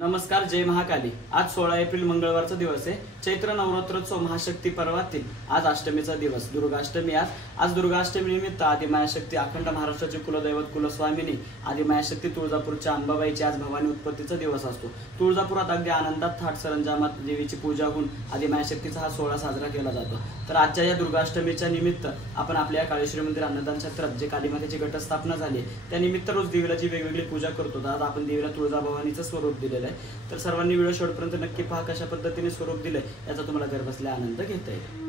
नमस्कार, जय महाकाली। आज 16 एप्रिल मंगळवारचा दिवस आहे। चैत्र नवरात्रोत्सव महाशक्ती पर्वातील आज अष्टमीचा दिवस दुर्गाष्टमी। आज दुर्गाष्टमी निमित्त आदिमायाशक्ती अखंड महाराष्ट्राचे कुलदैवत कुलस्वामिनी आदिमायाशक्ती तुळजापूरच्या अंबाबाईची आज भवानी उत्पत्तीचा दिवस असतो। तुळजापुरात अगदी आनंदात थाट सरंजामात देवीची पूजा होऊन आदिमायाशक्तीचा हा सोहळा साजरा केला जातो। तर आजच्या या दुर्गाष्टमीच्या निमित्त आपण आपल्या काळेश्वरी मंदिर अन्नदान क्षेत्रात जे कालीमातेची घटस्थापना झाली त्यानिमित्त रोज देवीची वेगवेगळी पूजा करतो। आज आपण देवीला तुळजाभवानीचं स्वरूप दिलेलं आहे। तर सर्वांनी व्हिडिओ शेवटपर्यंत नक्की पहा, कशा पद्धतीने स्वरूप दिले याचा तुम्हाला घर बसल्या आनंद घेता येईल।